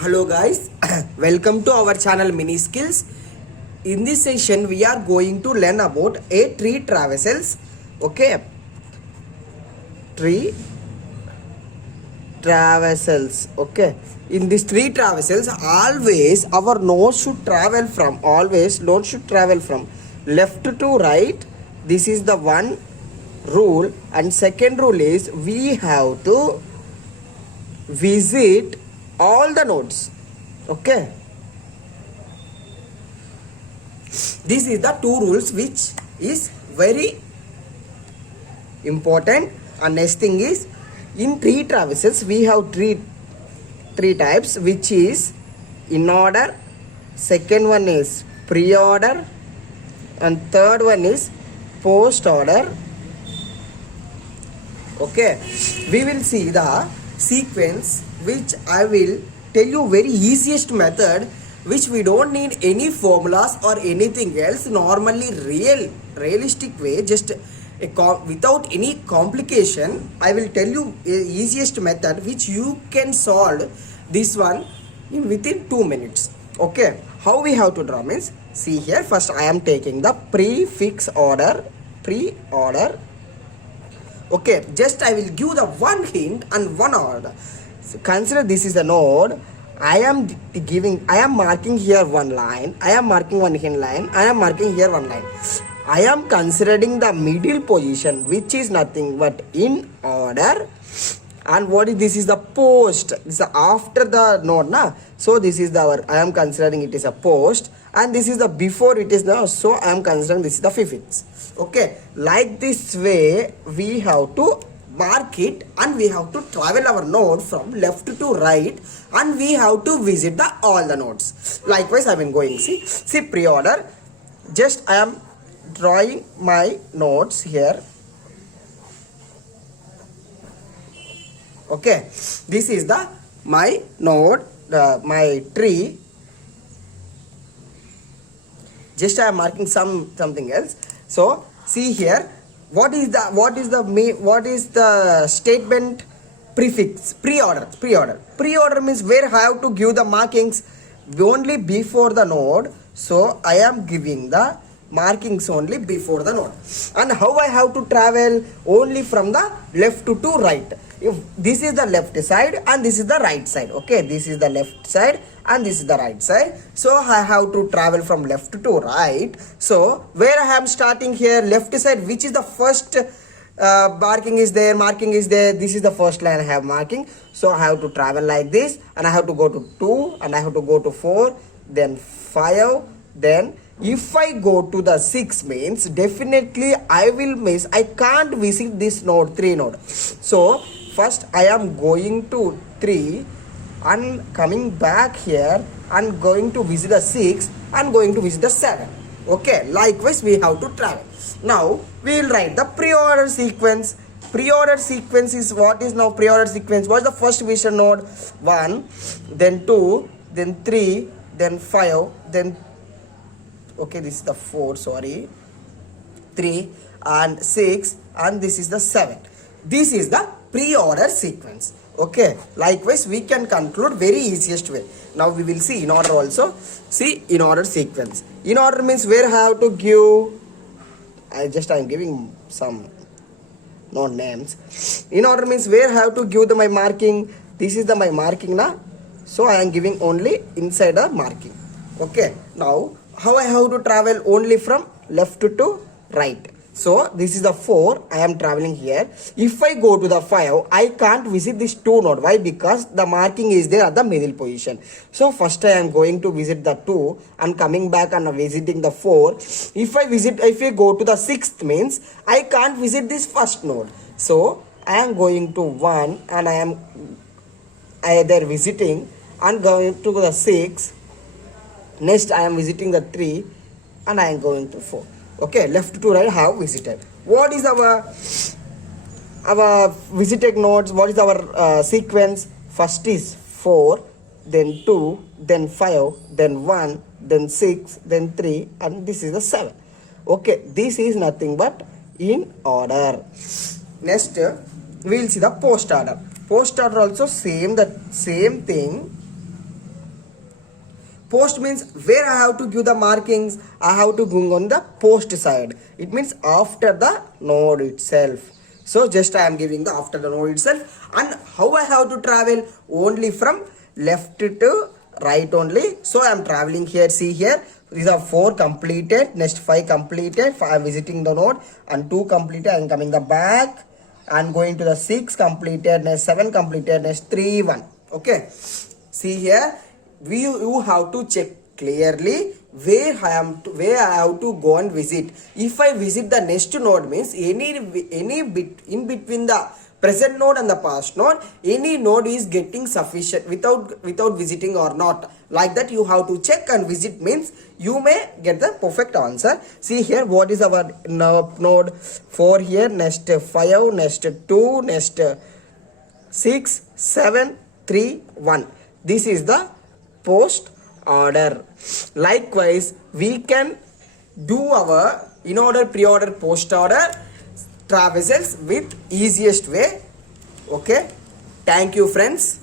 Hello guys, welcome to our channel Mini Skills. In this session, we are going to learn about a tree traversals. Okay, tree traversals. Okay, in this tree traversals, always our nose should travel from left to right. This is the one rule, and second rule is we have to visit all the nodes. Okay, this is the two rules which is very important. And next thing is, in tree traversals we have three types, which is in order, second one is pre-order, and third one is post order. Okay, we will see the sequence which I will tell you very easiest method, which we don't need any formulas or anything else. Normally realistic way, just without any complication, I will tell you easiest method which you can solve this one in within 2 minutes. Okay, how we have to draw means, see here, first I am taking the prefix order, pre-order. Okay, just I will give the one hint and one order. So consider this is the node. I am marking here one line, I am marking one hint line, I am marking here one line. I am considering the middle position, which is nothing but in order. And what is this? Is the post. This is after the node, na? So this is I am considering it is a post, and this is the before it is now. So I am considering this is the prefix. Okay, like this way we have to mark it, and we have to travel our node from left to right, and we have to visit all the nodes. Likewise, I am going. See pre-order. Just I am drawing my nodes here. Okay, this is my node, my tree. Just I am marking something else. So see here, what is the statement prefix? Pre-order means where I have to give the markings only before the node. So I am giving the markings only before the node. And how I have to travel? Only from the left to right. If this is the left side and this is the right side. Okay, this is the left side and this is the right side. So I have to travel from left to right. So where I am starting here, left side, which is the first marking is there. This is the first line I have marking. So I have to travel like this, and I have to go to 2, and I have to go to 4, then 5, then if I go to the 6 means definitely I will miss. I can't visit this node, 3 node. So first I am going to 3 and coming back here and going to visit the 6 and going to visit the 7. Okay, likewise we have to travel. Now we will write the pre-order sequence. Pre-order sequence is what is now pre-order sequence? What is the first vision node? 1, then 2, then 3, then 5, then okay, this is the 4, 3 and 6, and this is the 7. This is the pre-order sequence. Okay, likewise we can conclude very easiest way. Now we will see in order also. See in order sequence. In order means where I have to give, I am giving some node names. In order means where I have to give my marking. This is my marking na. So I am giving only inside the marking. Okay, now how I have to travel? Only from left to right. So this is the 4, I am traveling here. If I go to the 5, I can't visit this 2 node. Why? Because the marking is there at the middle position. So first I am going to visit the 2 and coming back and visiting the 4. If I go to the 6th means I can't visit this first node. So I am going to 1 and I am either visiting and going to the 6. Next I am visiting the 3 and I am going to 4. Okay, left to right have visited. What is our visited nodes? What is our sequence? First is 4, then 2, then 5, then 1, then 6, then 3, and this is the 7. Okay, this is nothing but in order. Next we will see the post order. Post order also same thing. Post means where I have to give the markings. I have to go on the post side. It means after the node itself. So just I am giving the after the node itself. And how I have to travel? Only from left to right only. So I am traveling here. See here. These are 4 completed. Next 5 completed. I am visiting the node. And 2 completed. I am coming the back. And going to the 6 completed. Next 7 completed. Next 3 1. Okay. See here. You have to check clearly where I have to go and visit. If I visit the next node means any bit in between the present node and the past node, any node is getting sufficient without visiting or not. Like that you have to check and visit means you may get the perfect answer. See here what is our node 4 here, next 5, next 2, next 6, 7, 3, 1. This is the post order. Likewise, we can do our in order, pre-order, post order traversals with easiest way. Okay. Thank you, friends.